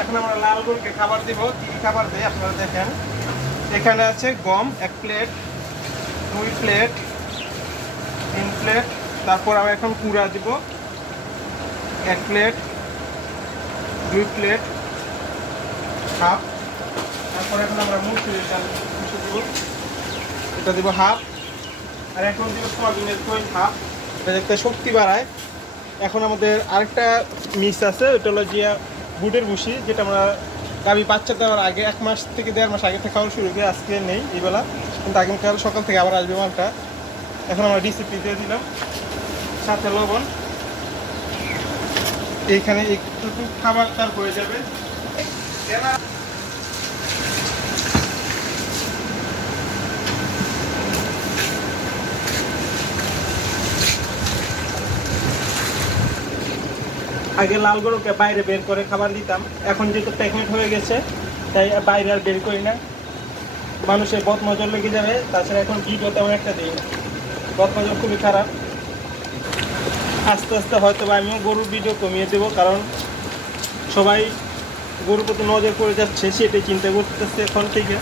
এখন আমরা লাল গরুকে খাবার দিব। কি খাবার দেয় আপনারা দেখেন। এখানে আছে গম 1 প্লেট, 2 প্লেট, 3 প্লেট। তারপর আমরা এখন কুড়া দিব 1 প্লেট, 2 প্লেট, হাফ। তারপর এখন আমরা মুসুরির ডাল মিশে দিব, এটা দিব হাফ। আর এখন দিব সয়াবিনের খৈল হাফ, এটা যাতে শক্তি বাড়ায়। এখন আমাদের আরেকটা মিক্স আছে, ওটা হলো জিয়া বুটের ভুসি, যেটা আমরা গাভী বাচ্চা দেওয়ার আগে 1 মাস থেকে 1.5 মাস আগে থেকে খাওয়া শুরু করে, আজকে নেই এইবেলা, কিন্তু আগামীকাল সকাল থেকে আবার আসবে মালটা। এখন আমরা ডিসিপি দিয়ে দিলাম, সাথে লবণ। এইখানে একটু খাবার তার হয়ে যাবে। আগে লাল গরুকে বাইরে বের করে খাবার দিতাম, এখন যেহেতু প্যাকেট হয়ে গেছে তাই বাইরে আর বের করি না, মানুষের বদ নজর লেগে যাবে। তাছাড়া এখন ভিডিও তেমন একটা দিই না, বদ নজর খুবই খারাপ। আস্তে আস্তে হয়তো বা আমিও গরুর ভিডিও কমিয়ে দেবো, কারণ সবাই গরুর প্রতি নজর পড়ে যাচ্ছে, সেটাই চিন্তা করতেছে এখন থেকে।